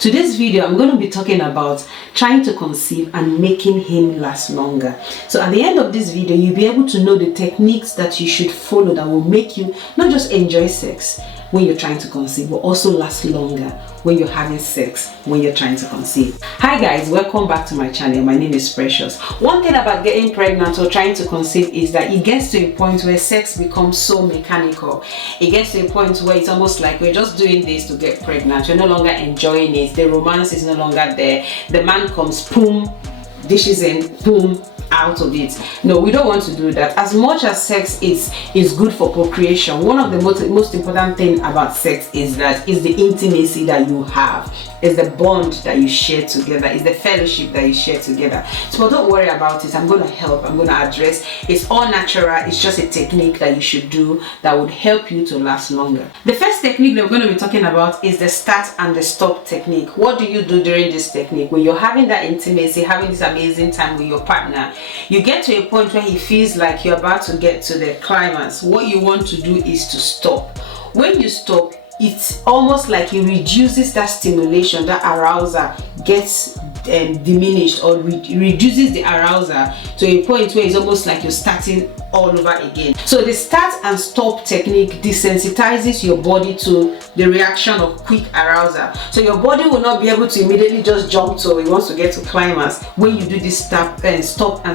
Today's video, I'm going to be talking about trying to conceive and making him last longer. So at the end of this video, you'll be able to know the techniques that you should follow that will make you not just enjoy sex when you're trying to conceive, but also last longer when you're having sex when you're trying to conceive. Hi guys, welcome back to my channel. My name is Precious. One thing about getting pregnant or trying to conceive is that it gets to a point where sex becomes so mechanical. It gets to a point where it's almost like we're just doing this to get pregnant. You're no longer enjoying it. The romance is no longer there. The man comes, boom, dishes in, boom, out of it. No, we don't want to do that. As much as sex is good for procreation, one of the most important thing about sex is the intimacy that you have, is the bond that you share together, is the fellowship that you share together. So don't worry about it. I'm going to help. I'm going to address. It's all natural. It's just a technique that you should do that would help you to last longer. The first technique that we're going to be talking about is the start and the stop technique. What do you do during this technique? When you're having that intimacy, having this amazing time with your partner, you get to a point where he feels like you're about to get to the climax. What you want to do is to stop. When you stop, it's almost like it reduces that stimulation, that arousal gets diminished, or reduces the arousal to a point where it's almost like you're starting all over again. So the start and stop technique desensitizes your body to the reaction of quick arousal. So your body will not be able to immediately just jump to it wants to get to climax when you do this stop and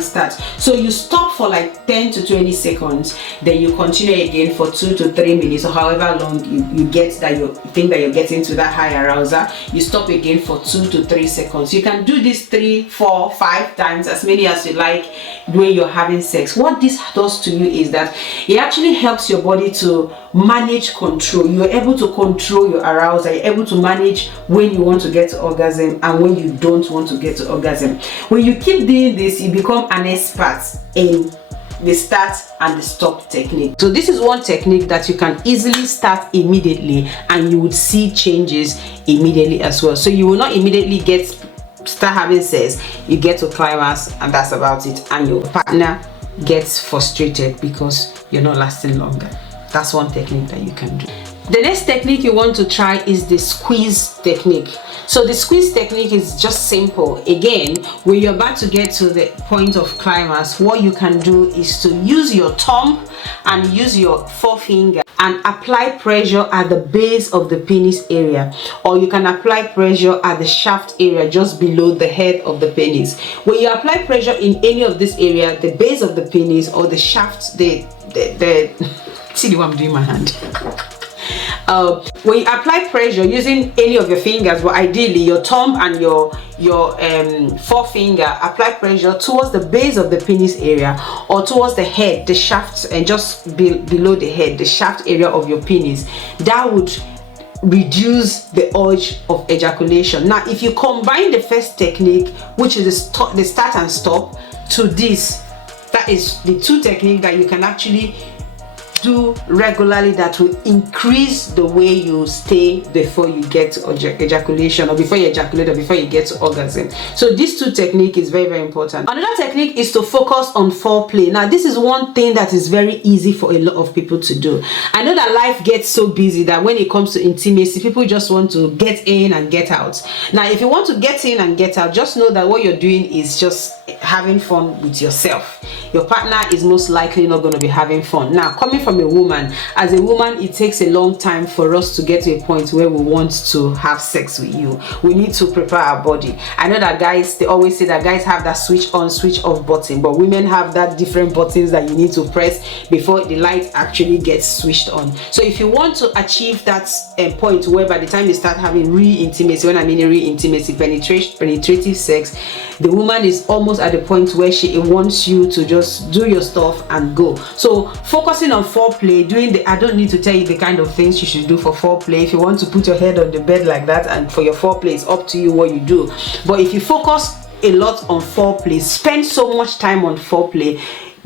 start. So you stop for like 10 to 20 seconds, then you continue again for 2 to 3 minutes, or however long you get that you think that you're getting to that high arousal. You stop again for 2 to 3 seconds. You can do this 3, 4, 5 times, as many as you like when you're having sex. What this does to you is that it actually helps your body to manage control. You're able to control your arousal. You're able to manage when you want to get to orgasm and when you don't want to get to orgasm. When you keep doing this, you become an expert in the start and the stop technique. So this is one technique that you can easily start immediately and you would see changes immediately as well. So you will not immediately start having sex, you get to climax and that's about it, and your partner gets frustrated because you're not lasting longer. That's one technique that you can do. The next technique you want to try is the squeeze technique. So the squeeze technique is just simple. Again, when you're about to get to the point of climax, what you can do is to use your thumb and use your forefinger and apply pressure at the base of the penis area, or you can apply pressure at the shaft area just below the head of the penis. When you apply pressure in any of this area, the base of the penis or the shaft, see what I'm doing my hand. When you apply pressure using any of your fingers, but ideally your thumb and your forefinger, apply pressure towards the base of the penis area or towards the head, the shaft, and just below the head, the shaft area of your penis. That would reduce the urge of ejaculation. Now, if you combine the first technique, which is the start and stop, to this, that is the two techniques that you can actually do regularly that will increase the way you stay before you get to ejaculation, or before you ejaculate, or before you get to orgasm. So these two techniques is very, very important. Another technique is to focus on foreplay. Now this is one thing that is very easy for a lot of people to do. I know that life gets so busy that when it comes to intimacy, people just want to get in and get out. Now if you want to get in and get out, just know that what you're doing is just having fun with yourself. Your partner is most likely not going to be having fun. Now, coming from a woman, as a woman, it takes a long time for us to get to a point where we want to have sex with you. We need to prepare our body. I know that guys, they always say that guys have that switch on, switch off button, but women have that different buttons that you need to press before the light actually gets switched on. So if you want to achieve that point where by the time you start having real intimacy, when I mean real intimacy, penetrative sex, the woman is almost at the point where she wants you to just do your stuff and go. So focusing on foreplay, I don't need to tell you the kind of things you should do for foreplay. If you want to put your head on the bed like that and for your foreplay, it's up to you what you do. But if you focus a lot on foreplay, spend so much time on foreplay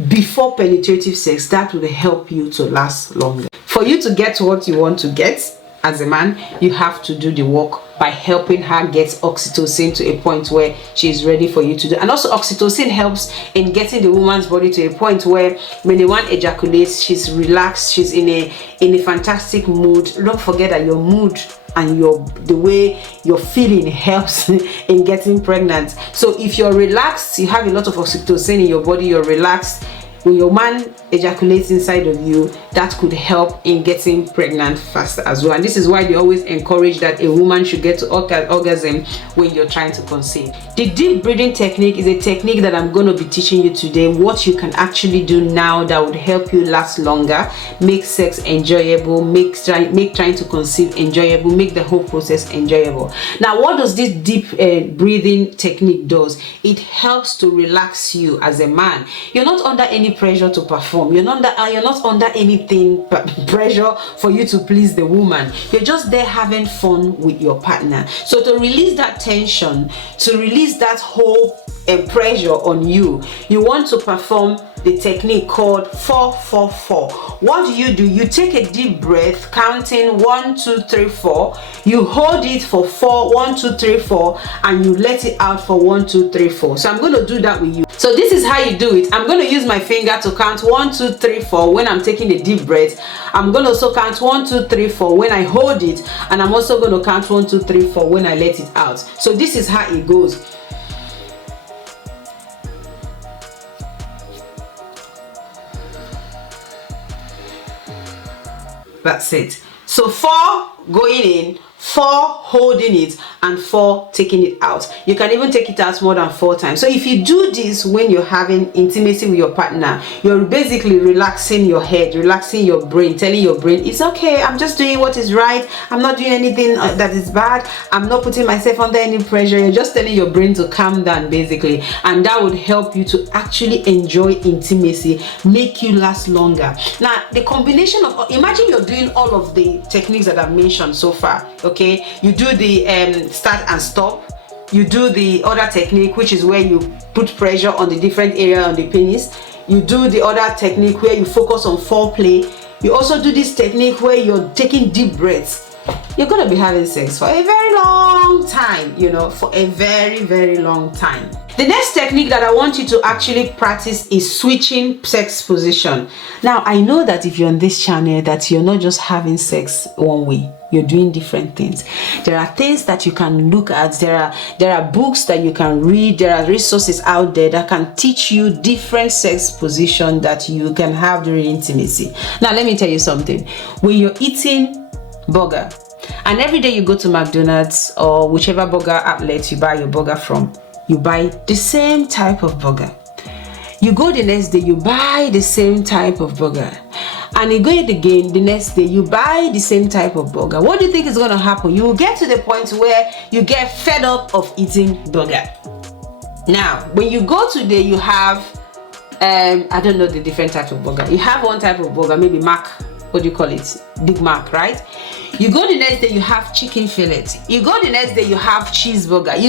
before penetrative sex, that will help you to last longer. For you to get what you want to get as a man, you have to do the work by helping her get oxytocin to a point where she is ready for you to do. And also oxytocin helps in getting the woman's body to a point where when the one ejaculates, she's relaxed, she's in a fantastic mood. Don't forget that your mood and the way you're feeling helps in getting pregnant. So if you're relaxed, you have a lot of oxytocin in your body, you're relaxed, when your man ejaculates inside of you, that could help in getting pregnant faster as well. And this is why they always encourage that a woman should get to orgasm when you're trying to conceive. The deep breathing technique is a technique that I'm going to be teaching you today, what you can actually do now that would help you last longer, make sex enjoyable, make trying to conceive enjoyable, make the whole process enjoyable. Now, what does this deep breathing technique does? It helps to relax you as a man. You're not under any pressure to perform. You're not under anything pressure for you to please the woman. You're just there having fun with your partner. So to release that tension, to release that whole pressure on you, you want to perform the technique called 4-4-4. What do? You take a deep breath, counting 1, 2, 3, 4. You hold it for 4, 1, 2, 3, 4, and you let it out for 1, 2, 3, 4. So I'm going to do that with you. So this is how you do it. I'm going to use my finger to count 1, 2, 3, 4 when I'm taking a deep breath. I'm going to also count 1, 2, 3, 4 when I hold it, and I'm also going to count 1, 2, 3, 4 when I let it out. So this is how it goes. That's it. So 4 going in, 4 holding it, and 4 taking it out. You can even take it out more than 4 times. So if you do this when you're having intimacy with your partner, you're basically relaxing your head, relaxing your brain, telling your brain, it's okay, I'm just doing what is right, I'm not doing anything that is bad, I'm not putting myself under any pressure. You're just telling your brain to calm down, basically, and that would help you to actually enjoy intimacy, make you last longer. Now, the combination of, imagine you're doing all of the techniques that I've mentioned so far. Okay, you do the start and stop. You do the other technique, which is where you put pressure on the different area on the penis. You do the other technique where you focus on foreplay. You also do this technique where you're taking deep breaths. You're gonna be having sex for a very long time, for a very, very long time. The next technique that I want you to actually practice is switching sex position. Now, I know that if you're on this channel, that you're not just having sex one way. You're doing different things. There are things that you can look at. There are books that you can read. There are resources out there that can teach you different sex position that you can have during intimacy. Now, let me tell you something. When you're eating burger, and every day you go to McDonald's or whichever burger outlet you buy your burger from, you buy the same type of burger. You go the next day, you buy the same type of burger. And you go it again the next day, you buy the same type of burger. What do you think is going to happen? You will get to the point where you get fed up of eating burger. Now, when you go today, you have, I don't know the different types of burger. You have one type of burger, maybe Mac, what do you call it? Big Mac, right? You go the next day, you have chicken fillet. You go the next day, you have cheeseburger.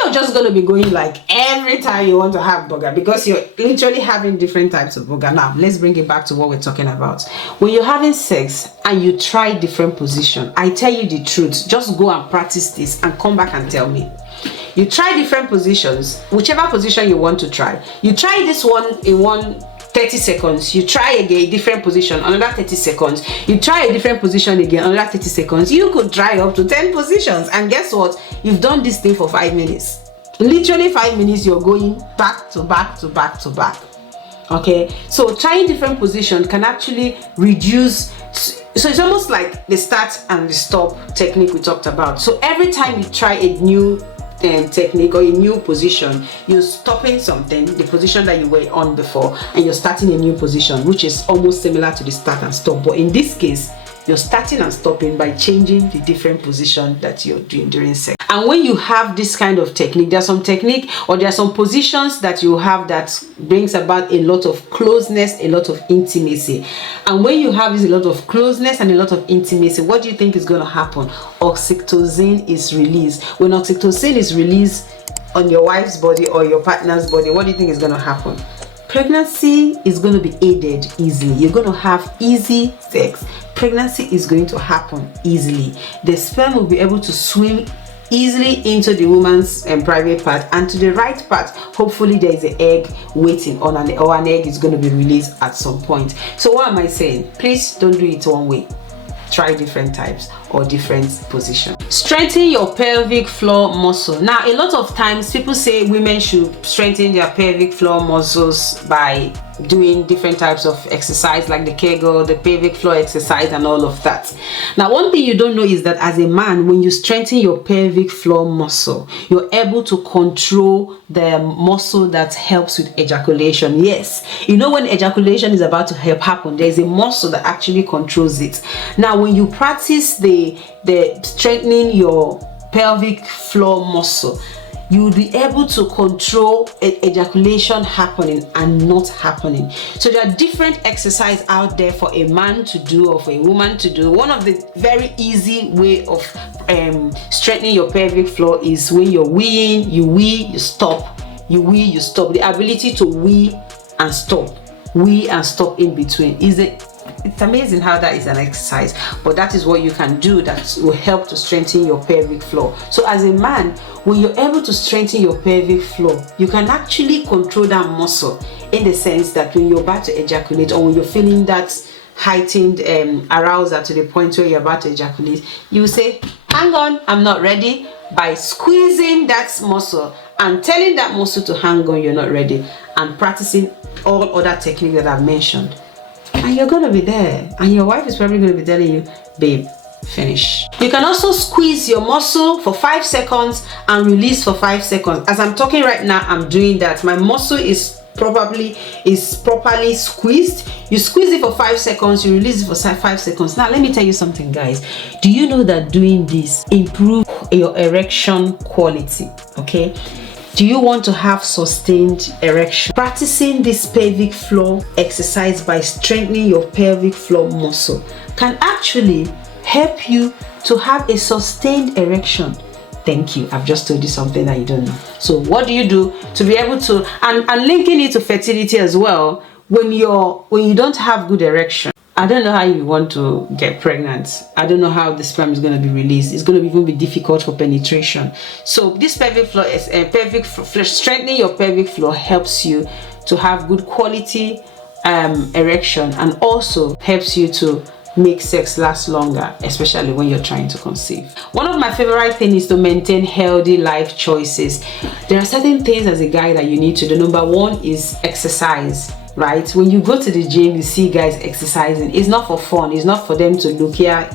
You're just going to be going like every time you want to have burger because you're literally having different types of burger. Now, let's bring it back to what we're talking about. When you're having sex and you try different position, I tell you the truth, just go and practice this and come back and tell me. You try different positions, whichever position you want to try. You try this one in 30 seconds, you try again, different position, another 30 seconds, you try a different position again, another 30 seconds. You could try up to 10 positions, and guess what? You've done this thing for 5 minutes. Literally 5 minutes, you're going back to back to back to back. Okay, so trying different positions can actually reduce. So it's almost like the start and the stop technique we talked about. So every time you try a new technique or a new position, you're stopping something, the position that you were on before, and you're starting a new position, which is almost similar to the start and stop. But in this case, you're starting and stopping by changing the different position that you're doing during sex. And when you have this kind of technique, there's some technique or there are some positions that you have that brings about a lot of closeness, a lot of intimacy. And when you have a lot of closeness and a lot of intimacy, what do you think is going to happen? Oxytocin is released. When oxytocin is released on your wife's body or your partner's body, what do you think is going to happen? Pregnancy is going to be aided easily. You're going to have easy sex. Pregnancy is going to happen easily. The sperm will be able to swim easily into the woman's private part, and to the right part, hopefully there is an egg waiting on or an egg is going to be released at some point. So what am I saying? Please don't do it one way. Try different types. or different position. Strengthen your pelvic floor muscle. Now, a lot of times people say women should strengthen their pelvic floor muscles by doing different types of exercise like the Kegel, the pelvic floor exercise, and all of that. Now, one thing you don't know is that as a man, when you strengthen your pelvic floor muscle, you're able to control the muscle that helps with ejaculation. Yes, you know, when ejaculation is about to happen, there is a muscle that actually controls it. Now, when you practice the strengthening your pelvic floor muscle, you will be able to control ejaculation happening and not happening. So there are different exercises out there for a man to do or for a woman to do. One of the very easy way of strengthening your pelvic floor is when you're weeing, you wee, you stop, you wee, you stop. The ability to wee and stop in between it's amazing how that is an exercise, but that is what you can do that will help to strengthen your pelvic floor. So as a man, when you're able to strengthen your pelvic floor, you can actually control that muscle in the sense that when you're about to ejaculate or when you're feeling that heightened arousal to the point where you're about to ejaculate, you say, hang on, I'm not ready, by squeezing that muscle and telling that muscle to hang on, you're not ready, and practicing all other techniques that I've mentioned. And you're gonna be there, and your wife is probably gonna be telling you, babe, finish. You can also squeeze your muscle for 5 seconds and release for 5 seconds. As I'm talking right now, I'm doing that. My muscle is properly squeezed. You squeeze it for 5 seconds, you release it for 5 seconds. Now let me tell you something, guys. Do you know that doing this improves your erection quality? Okay, do you want to have sustained erection? Practicing this pelvic floor exercise by strengthening your pelvic floor muscle can actually help you to have a sustained erection. Thank you. I've just told you something that you don't know. So what do you do to be able to, and linking it to fertility as well, when you don't have good erection? I don't know how you want to get pregnant. I don't know how the sperm is going to be released. It's going to even be difficult for penetration. So this pelvic floor strengthening your pelvic floor helps you to have good quality erection, and also helps you to make sex last longer, especially when you're trying to conceive. One of my favorite things is to maintain healthy life choices. There are certain things as a guy that you need to do. Number one is exercise. Right? When you go to the gym, you see guys exercising. It's not for fun. It's not for them to look here.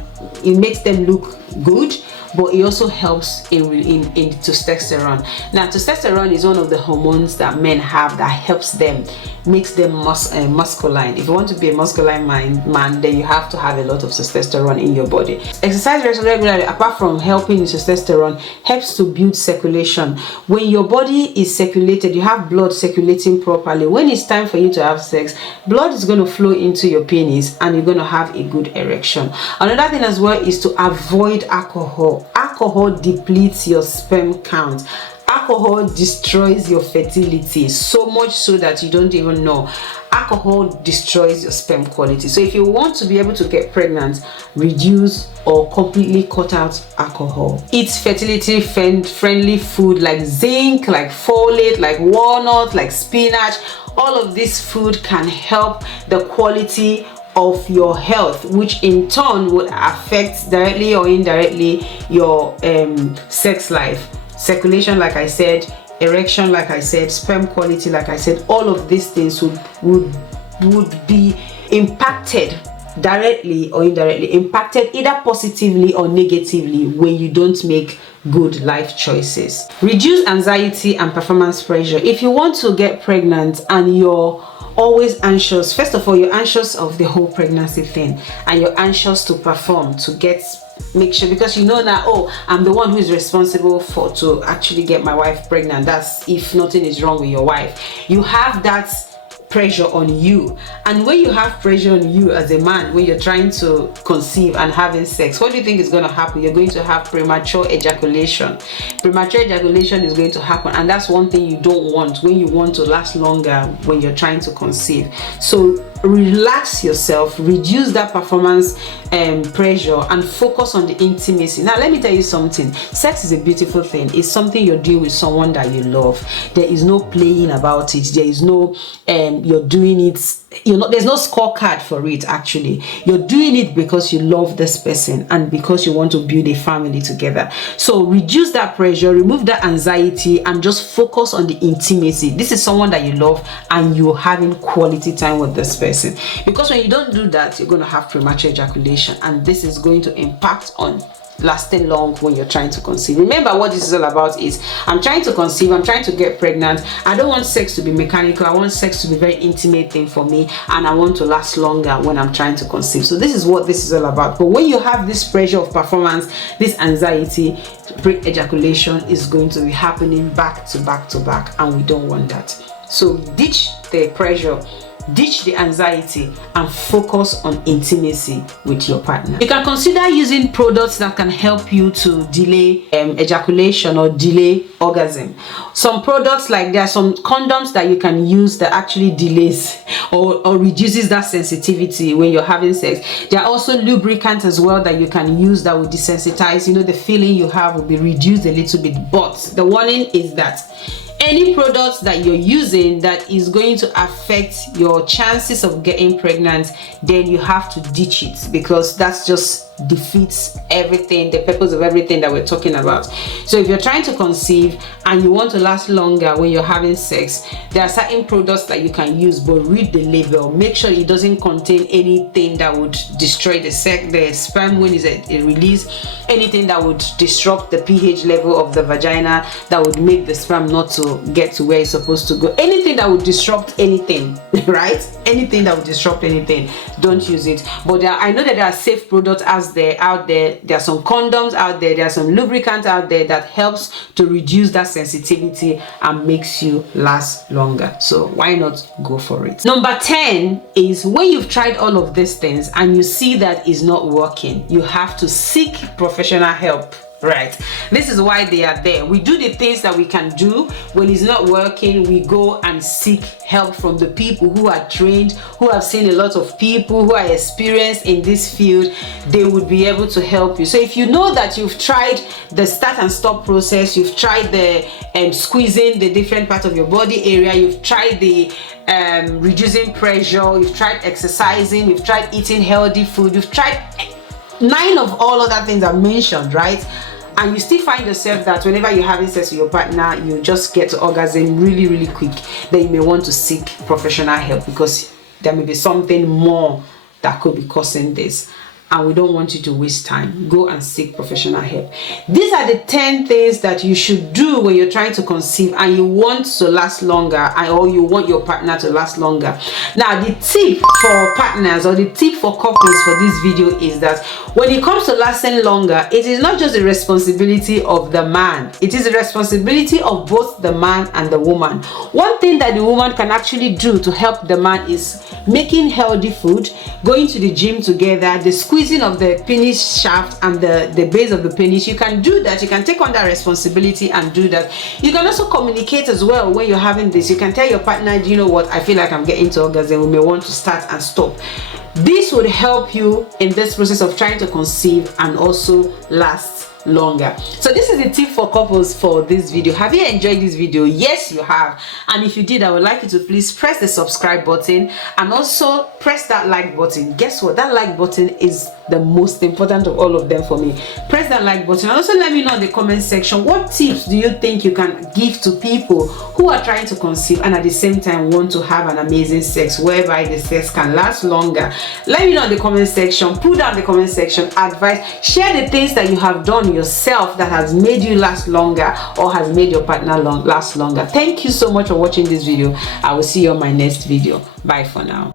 It makes them look good, but it also helps in testosterone. Now, testosterone is one of the hormones that men have that helps them, makes them masculine. If you want to be a masculine man, then you have to have a lot of testosterone in your body. Exercise regularly, apart from helping with testosterone, helps to build circulation. When your body is circulated, you have blood circulating properly. When it's time for you to have sex, blood is going to flow into your penis and you're going to have a good erection. Another thing as well is to avoid alcohol. Alcohol depletes your sperm count. Alcohol destroys your fertility, so much so that you don't even know. Alcohol destroys your sperm quality. So if you want to be able to get pregnant, reduce or completely cut out alcohol. Eat fertility friendly food like zinc, like folate, like walnut, like spinach. All of this food can help the quality of your health, which in turn would affect directly or indirectly your sex life. Circulation, like I said, erection, like I said, sperm quality, like I said. All of these things would be impacted directly or indirectly, impacted either positively or negatively when you don't make good life choices. Reduce anxiety and performance pressure. If you want to get pregnant and you're always anxious, first of all, you're anxious of the whole pregnancy thing, and you're anxious to perform, to make sure, because you know that, oh, I'm the one who is responsible to actually get my wife pregnant. That's if nothing is wrong with your wife. You have that pressure on you, and when you have pressure on you as a man, when you're trying to conceive and having sex, what do you think is going to happen? You're going to have premature ejaculation. Premature ejaculation is going to happen, and that's one thing you don't want when you want to last longer when you're trying to conceive. So relax yourself, reduce that performance pressure, and focus on the intimacy. Now let me tell you something. Sex is a beautiful thing. It's something you're doing with someone that you love. There is no playing about it. There is no you're doing it there's no scorecard for it. Actually, you're doing it because you love this person and because you want to build a family together. So reduce that pressure, remove that anxiety, and just focus on the intimacy. This is someone that you love and you're having quality time with this person, because when you don't do that, you're going to have premature ejaculation, and this is going to impact on lasting long when you're trying to conceive. Remember, what this is all about is, I'm trying to conceive, I'm trying to get pregnant. I don't want sex to be mechanical. I want sex to be a very intimate thing for me, and I want to last longer when I'm trying to conceive. So this is what this is all about. But when you have this pressure of performance, this anxiety, pre-ejaculation is going to be happening back to back to back, and we don't want that. So ditch the pressure, ditch the anxiety, and focus on intimacy with your partner. You can consider using products that can help you to delay ejaculation or delay orgasm. Some products, like there are some condoms that you can use that actually delays or reduces that sensitivity when you're having sex. There are also lubricants as well that you can use that will desensitize. The feeling you have will be reduced a little bit. But the warning is that any products that you're using that is going to affect your chances of getting pregnant, then you have to ditch it, because that's just defeats everything, the purpose of everything that we're talking about. So if you're trying to conceive and you want to last longer when you're having sex, there are certain products that you can use, but read the label. Make sure it doesn't contain anything that would destroy the sperm when it's released, anything that would disrupt the pH level of the vagina, that would make the sperm not to get to where it's supposed to go. Anything that would disrupt anything, right? Anything that would disrupt anything, don't use it. But I know that there are safe products out there. There are some condoms out there. There are some lubricants out there that helps to reduce that sensitivity and makes you last longer. So why not go for it? Number 10 is, when you've tried all of these things and you see that it's not working, you have to seek professional help. Right, this is why they are there. We do the things that we can do. When it's not working, we go and seek help from the people who are trained, who have seen a lot of people, who are experienced in this field. They would be able to help you. So if you know that you've tried the start and stop process, you've tried the squeezing the different part of your body area, you've tried the reducing pressure, you've tried exercising, you've tried eating healthy food, you've tried 9 of all other things I've mentioned, right? And you still find yourself that whenever you're having sex with your partner, you just get to orgasm really, really quick, then you may want to seek professional help, because there may be something more that could be causing this. And we don't want you to waste time. Go and seek professional help. These are the 10 things that you should do when you're trying to conceive and you want to last longer, or you want your partner to last longer. Now, the tip for partners, or the tip for couples for this video, is that when it comes to lasting longer, it is not just the responsibility of the man. It is the responsibility of both the man and the woman. One thing that the woman can actually do to help the man is making healthy food, going to the gym together, the squeezing of the penis shaft and the base of the penis. You can do that. You can take on that responsibility and do that. You can also communicate as well when you're having this. You can tell your partner, you know what, I feel like I'm getting to orgasm, we may want to start and stop. This would help you in this process of trying to conceive and also last longer. So this is the tip for couples for this video. Have you enjoyed this video? Yes, you have. And if you did, I would like you to please press the subscribe button and also press that like button. Guess what? That like button is the most important of all of them for me. Press that like button, and also let me know in the comment section, what tips do you think you can give to people who are trying to conceive and at the same time want to have an amazing sex whereby the sex can last longer? Let me know in the comment section. Put down in the comment section advice. Share the things that you have done yourself that has made you last longer or has made your partner last longer. Thank you so much for watching this video. I will see you on my next video. Bye for now.